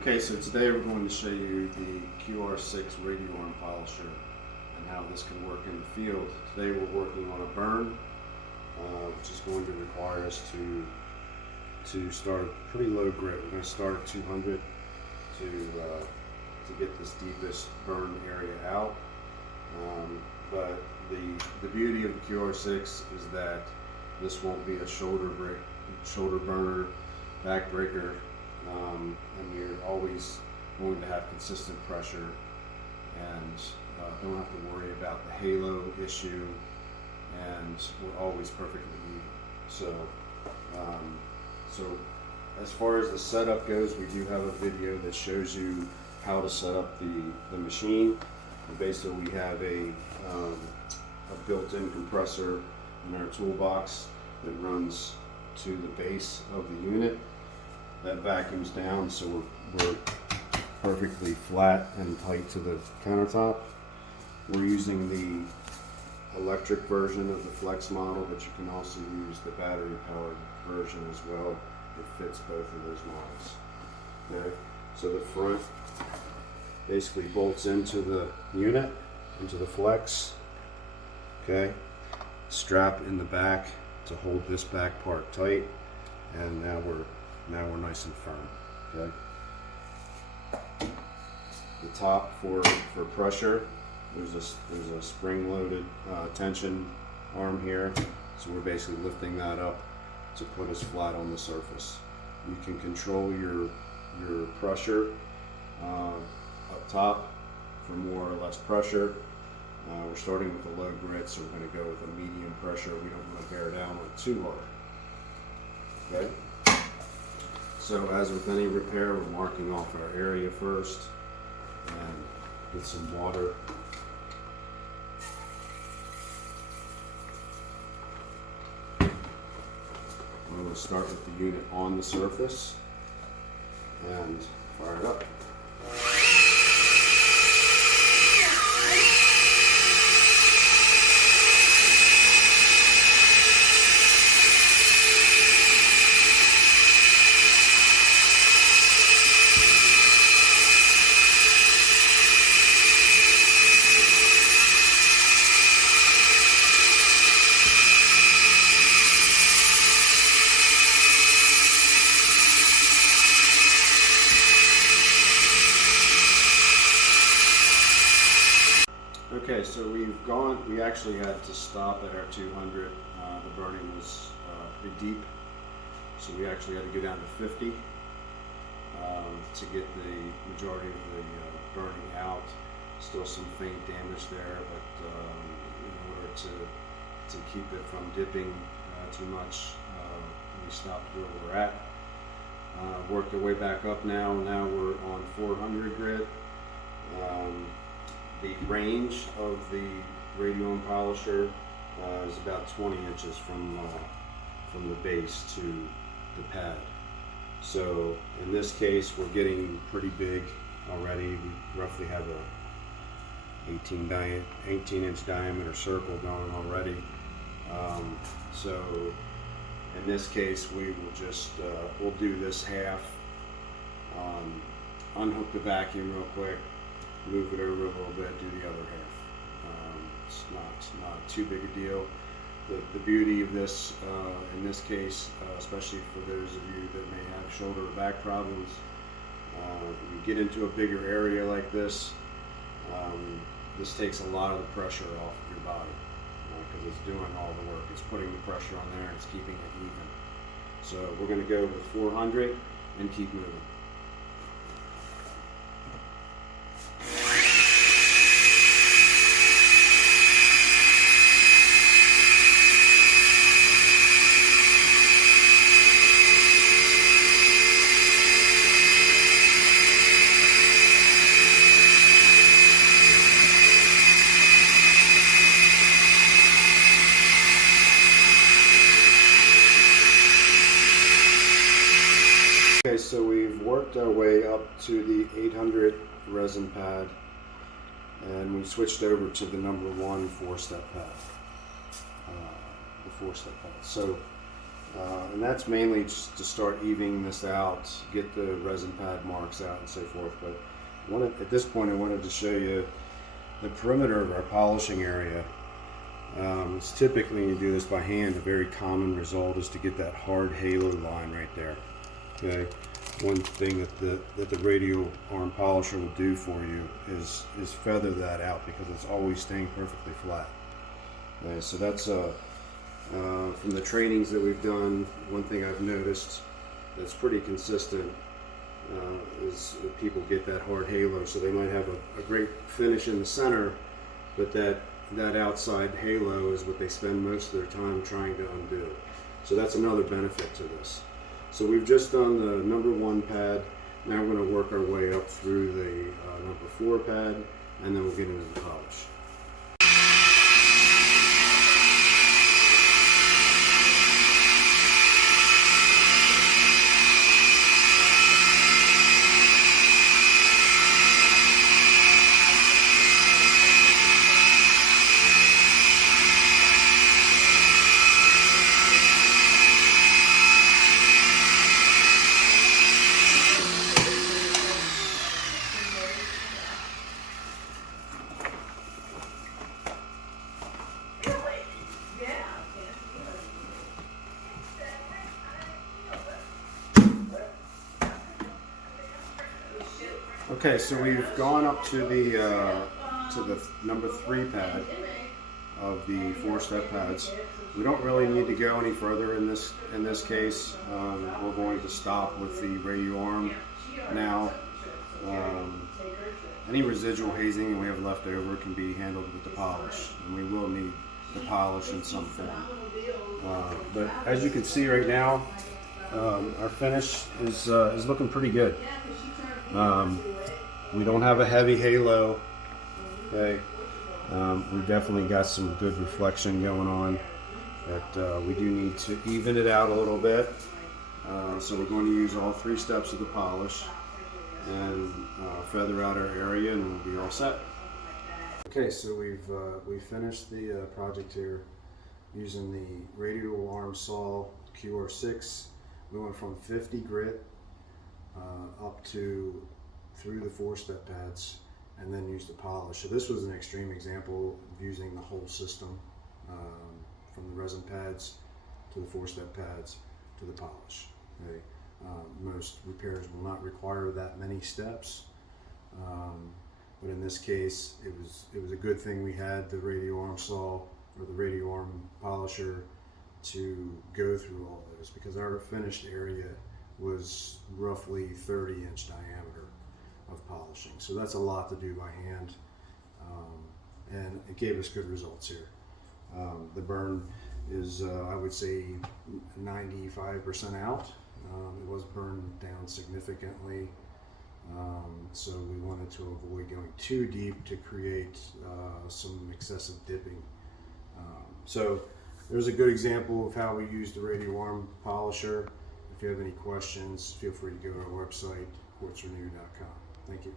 Okay, so today we're going to show you the QR6 Radial Arm Polisher and how this can work in the field. Today we're working on a burn, which is going to require us to start a pretty low grit. We're going to start at 200 to get this deepest burn area out. But the beauty of the QR6 is that this won't be a shoulder burner, back breaker. And you're always going to have consistent pressure and don't have to worry about the halo issue, and we're always perfectly even. So as far as the setup goes, we do have a video that shows you how to set up the machine. And basically we have a built-in compressor in our toolbox that runs to the base of the unit. That vacuums down so we're perfectly flat and tight to the countertop. We're using the electric version of the Flex model, but you can also use the battery powered version as well. It fits both of those models. Okay. So the front basically bolts into the unit, into the Flex. Okay. Strap in the back to hold this back part tight, and now we're nice and firm. Okay. The top for pressure, there's a spring-loaded tension arm here, so we're basically lifting that up to put us flat on the surface. You can control your pressure up top for more or less pressure. We're starting with a low grit, so we're going to go with a medium pressure. We don't want to bear down on it too hard. Okay. So as with any repair, we're marking off our area first and get some water. We're going to start with the unit on the surface and fire it up. Okay, so we actually had to stop at our 200. The burning was pretty deep, so we actually had to go down to 50 to get the majority of the burning out. Still some faint damage there, but in order to keep it from dipping too much, we stopped where we're at. Worked our way back up now. Now we're on 400 grit. The range of the Radial Arm Polisher is about 20 inches from the base to the pad. So in this case, we're getting pretty big already. We roughly have a 18-inch diameter circle going already. So in this case, we will just we'll do this half. Unhook the vacuum real quick. Move it over a little bit, do the other half. It's not too big a deal. The beauty of this, in this case, especially for those of you that may have shoulder or back problems, when you get into a bigger area like this, this takes a lot of the pressure off of your body because it's doing all the work. It's putting the pressure on there and it's keeping it even. So we're going to go with 400 and keep moving. Okay, so we've worked our way up to the 800 resin pad, and we switched over to the number 1 4-step pad. The 4-step pad. So And that's mainly just to start evening this out, get the resin pad marks out and so forth. But at this point I wanted to show you the perimeter of our polishing area. It's typically, when you do this by hand, a very common result is to get that hard halo line right there. Okay, one thing that the radial arm polisher will do for you is feather that out, because it's always staying perfectly flat. Okay, so that's from the trainings that we've done, one thing I've noticed that's pretty consistent is people get that hard halo. So they might have a great finish in the center, but that outside halo is what they spend most of their time trying to undo. So that's another benefit to this. So we've just done the number 1 pad. Now we're going to work our way up through the number 4 pad, and then we'll get into the polish. Okay, so we've gone up to the number 3 pad of the 4-step pads. We don't really need to go any further in this case. We're going to stop with the radial arm now. Any residual hazing we have left over can be handled with the polish, and we will need the polish in some form. But as you can see right now, our finish is looking pretty good. We don't have a heavy halo. Okay, we've definitely got some good reflection going on, but we do need to even it out a little bit. So we're going to use all 3 steps of the polish and feather out our area, and we'll be all set. Okay, so we've finished the project here using the radial arm saw QR6. We went from 50 grit up to through the 4-step pads, and then use the polish. So this was an extreme example of using the whole system, from the resin pads to the 4-step pads to the polish. Okay? Most repairs will not require that many steps, but in this case it was a good thing we had the radial arm saw or the radial arm polisher to go through all those, because our finished area was roughly 30-inch diameter of polishing. So that's a lot to do by hand, and it gave us good results here. The burn is, I would say, 95% out. It was burned down significantly, so we wanted to avoid going too deep to create some excessive dipping. So there's a good example of how we use the radial arm polisher. If you have any questions, feel free to go to our website, quartzrenew.com. Thank you.